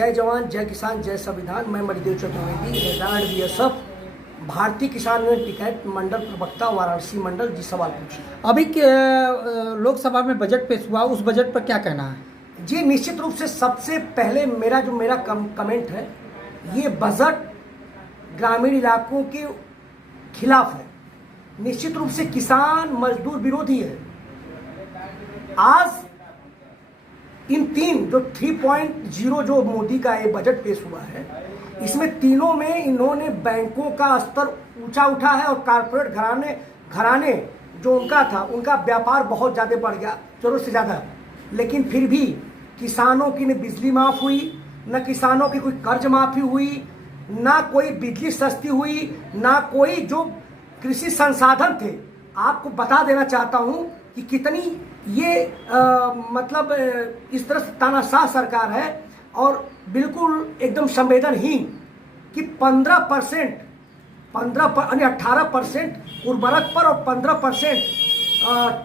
जय जवान जय किसान जय संविधान। मैं मणिदेव चतुर्वेदी, रिटायर्ड बीएसएफ, भारतीय किसान यूनियन टिकैत मंडल प्रवक्ता, वाराणसी मंडल। जी सवाल पूछिए। अभी लोकसभा में बजट पेश हुआ, उस बजट पर क्या कहना है? जी निश्चित रूप से सबसे पहले मेरा कमेंट है, ये बजट ग्रामीण इलाकों के खिलाफ है। निश्चित रूप से किसान मजदूर विरोधी है। आज इन तीन जो 3.0 जो मोदी का ये बजट पेश हुआ है, इसमें तीनों में इन्होंने बैंकों का स्तर ऊंचा उठा है और कारपोरेट घराने जो उनका था, उनका व्यापार बहुत ज़्यादा बढ़ गया, जरूरत से ज़्यादा। लेकिन फिर भी किसानों की न बिजली माफ़ हुई, न किसानों की कोई कर्ज माफ़ी हुई, ना कोई बिजली सस्ती हुई, ना कोई जो कृषि संसाधन थे। आपको बता देना चाहता हूँ कि कितनी ये इस तरह से तानाशाह सरकार है और बिल्कुल एकदम संवेदनहीन कि 15% 18% उर्वरक पर और 15%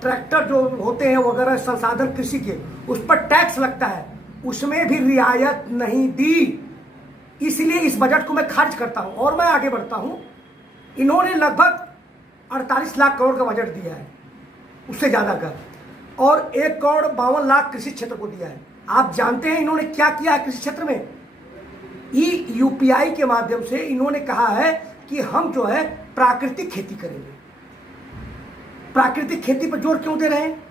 ट्रैक्टर जो होते हैं वगैरह संसाधन कृषि के, उस पर टैक्स लगता है, उसमें भी रियायत नहीं दी। इसलिए इस बजट को मैं खारिज करता हूं और मैं आगे बढ़ता हूं। इन्होंने लगभग 48 लाख करोड़ का बजट दिया है, उससे ज़्यादा का, और 1,52,00,000 कृषि क्षेत्र को दिया है। आप जानते हैं इन्होंने क्या किया है कृषि क्षेत्र में? UPI के माध्यम से इन्होंने कहा है कि हम जो है प्राकृतिक खेती करेंगे। प्राकृतिक खेती पर जोर क्यों दे रहे हैं?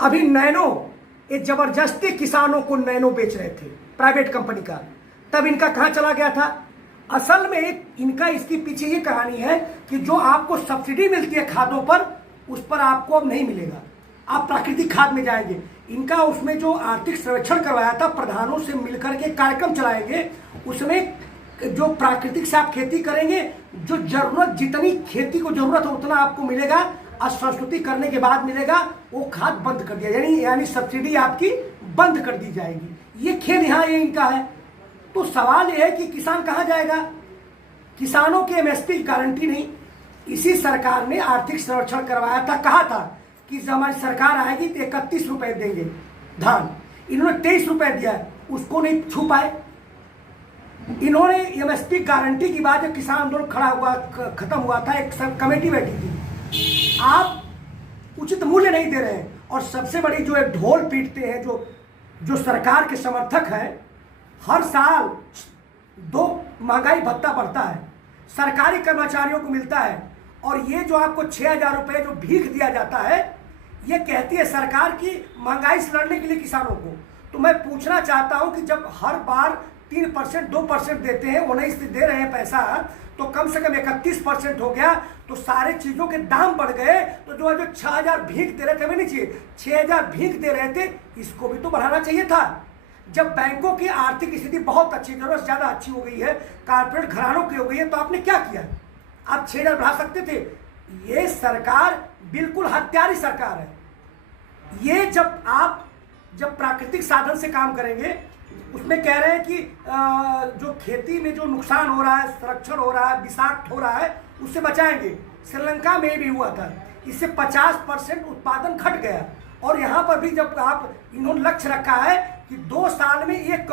अभी नैनो, ये जबरदस्ती किसानों को नैनो बेच रहे थे प्राइवेट कंपनी का, तब इनका कहाँ चला गया था? असल में इनका इसके पीछे ये कहानी है कि जो आपको सब्सिडी मिलती है खादों पर, उस पर आपको अब नहीं मिलेगा, आप प्राकृतिक खाद में जाएंगे। इनका उसमें जो आर्थिक सर्वेक्षण करवाया था, प्रधानों से मिलकर के कार्यक्रम चलाएंगे, उसमें जो प्राकृतिक से आप खेती करेंगे, जो जरूरत जितनी खेती को जरूरत है उतना आपको मिलेगा, और संस्तुति करने के बाद मिलेगा, वो खाद बंद कर दिया, यानी सब्सिडी आपकी बंद कर दी जाएगी। ये खेल यहाँ ये इनका है। तो सवाल ये है कि किसान कहाँ जाएगा? किसानों के MSP की गारंटी नहीं। इसी सरकार ने आर्थिक सर्वेक्षण करवाया था, कहा था कि जब हमारी सरकार आएगी तो 31 रुपए देंगे धान, इन्होंने 23 रुपए दिया है, उसको नहीं छू पाए। इन्होंने MSP गारंटी की बात, जब किसान आंदोलन खड़ा हुआ खत्म हुआ था, एक सब कमेटी बैठी थी, आप उचित मूल्य नहीं दे रहे हैं। और सबसे बड़ी जो एक ढोल पीटते हैं जो सरकार के समर्थक हैं, हर साल 2 महंगाई भत्ता बढ़ता है, सरकारी कर्मचारियों को मिलता है, और ये जो आपको 6,000 रुपये जो भीख दिया जाता है, ये कहती है सरकार की महंगाई से लड़ने के लिए किसानों को। तो मैं पूछना चाहता हूं कि जब हर बार 3% 2% देते हैं, 19 दे रहे हैं पैसा, तो कम से कम 31% हो गया, तो सारे चीजों के दाम बढ़ गए। तो जो 6,000 भीख दे रहे थे, हमें नहीं चाहिए, 6,000 भीख दे रहे थे, इसको भी तो बढ़ाना चाहिए था। जब बैंकों की आर्थिक स्थिति बहुत अच्छी, जरूरत से ज्यादा अच्छी हो गई है, कारपोरेट घरानों की हो गई है, तो आपने क्या किया? आप 6,000 बढ़ा सकते थे। ये सरकार बिल्कुल हत्यारी सरकार है। ये जब प्राकृतिक साधन से काम करेंगे, उसमें कह रहे हैं कि जो खेती में जो नुकसान हो रहा है, संरक्षण हो रहा है, विषाक्त हो रहा है, उससे बचाएंगे। श्रीलंका में भी हुआ था, इससे 50% उत्पादन घट गया। और यहाँ पर भी जब इन्होंने लक्ष्य रखा है कि 2 साल में 1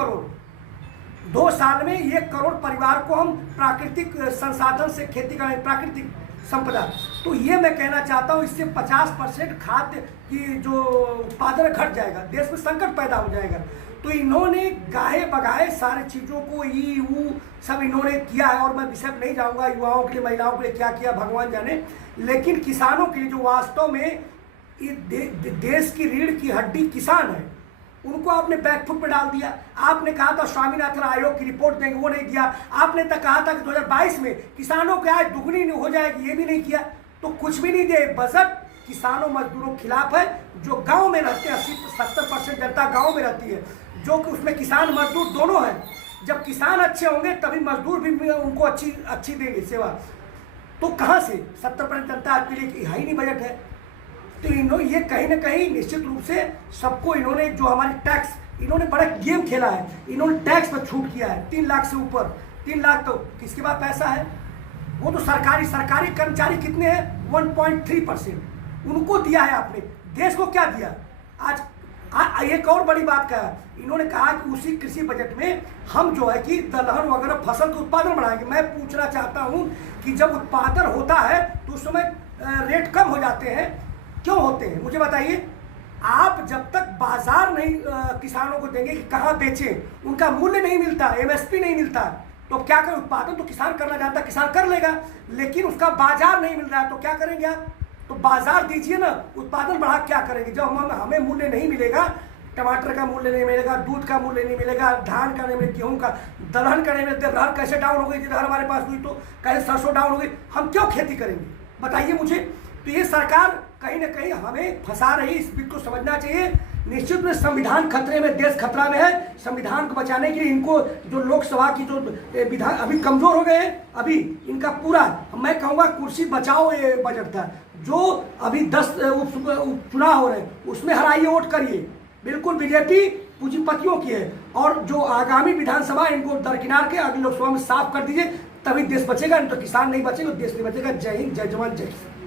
करोड़ परिवार को हम प्राकृतिक संसाधन से खेती करें, प्राकृतिक संपदा। तो ये मैं कहना चाहता हूँ, इससे 50% खाद्य की जो उत्पादन घट जाएगा, देश में संकट पैदा हो जाएगा। तो इन्होंने गाहे बगाहे सारी चीज़ों को सब इन्होंने किया है, और मैं विषय में नहीं जाऊँगा, युवाओं के लिए, महिलाओं के लिए क्या किया भगवान जाने। लेकिन किसानों के लिए जो वास्तव में देश की रीढ़ की हड्डी किसान है, उनको आपने बैकफुट पे डाल दिया। आपने कहा था स्वामीनाथन आयोग की रिपोर्ट देंगे, वो नहीं दिया। आपने तक कहा था कि 2022 में किसानों की आय दुगनी हो जाएगी, ये भी नहीं किया। तो कुछ भी नहीं दिया। बजट किसानों मजदूरों के खिलाफ है, जो गांव में रहते हैं, 80-70% जनता गांव में रहती है, जो कि उसमें किसान मजदूर दोनों हैं। जब किसान अच्छे होंगे तभी मजदूर भी उनको अच्छी देंगे सेवा। तो कहाँ से 70% जनता के लिए हाई नहीं बजट है। तो ये कहीं ना कहीं निश्चित रूप से सबको इन्होंने जो हमारी टैक्स, इन्होंने बड़ा गेम खेला है। इन्होंने टैक्स पर छूट किया है 3 लाख से ऊपर। 3 लाख तो किसके पास पैसा है? वो तो सरकारी कर्मचारी कितने हैं? 1.3%, उनको दिया है आपने। देश को क्या दिया? आज एक और बड़ी बात कहा, इन्होंने कहा कि उसी कृषि बजट में हम जो है कि दलहन वगैरह फसल का उत्पादन बढ़ाएंगे। मैं पूछना चाहता हूं कि जब उत्पादन होता है तो उस समय रेट कम हो जाते हैं, क्यों होते हैं मुझे बताइए। आप जब तक बाजार नहीं किसानों को देंगे कि कहाँ बेचें, उनका मूल्य नहीं मिलता, एमएसपी नहीं मिलता, तो क्या करें। उत्पादन तो किसान करना चाहता है, किसान कर लेगा, लेकिन उसका बाजार नहीं मिल रहा है तो क्या करेंगे आप। तो बाजार दीजिए ना, उत्पादन बढ़ा क्या करेंगे। जब हमें मूल्य नहीं मिलेगा, टमाटर का मूल्य नहीं मिलेगा, दूध का मूल्य नहीं मिलेगा, धान का नहीं मिलेगा, गेहूं का, दलहन का नहीं मिलेगा, दलहन कैसे डाउन हो गई, दलहन हमारे पास हुई तो कैसे सरसों डाउन हो गई, हम क्यों खेती करेंगे बताइए मुझे। तो ये सरकार कहीं ना कहीं हमें फंसा रही, इस बिल को समझना चाहिए। निश्चित में संविधान खतरे में, देश खतरा में है। संविधान को बचाने के लिए इनको जो लोकसभा की जो विधान अभी कमजोर हो गए हैं, अभी इनका पूरा मैं कहूँगा कुर्सी बचाओ ये बजट था। जो अभी 10 उपचुनाव हो रहे हैं उसमें हराइए, वोट करिए, बिल्कुल बीजेपी पूंजीपतियों की है। और जो आगामी विधानसभा इनको दरकिनार के अगली लोकसभा में साफ कर दीजिए, तभी देश बचेगा, नहीं तो किसान नहीं बचेगा, देश नहीं बचेगा। जय हिंद, जय जवान, जय किसान।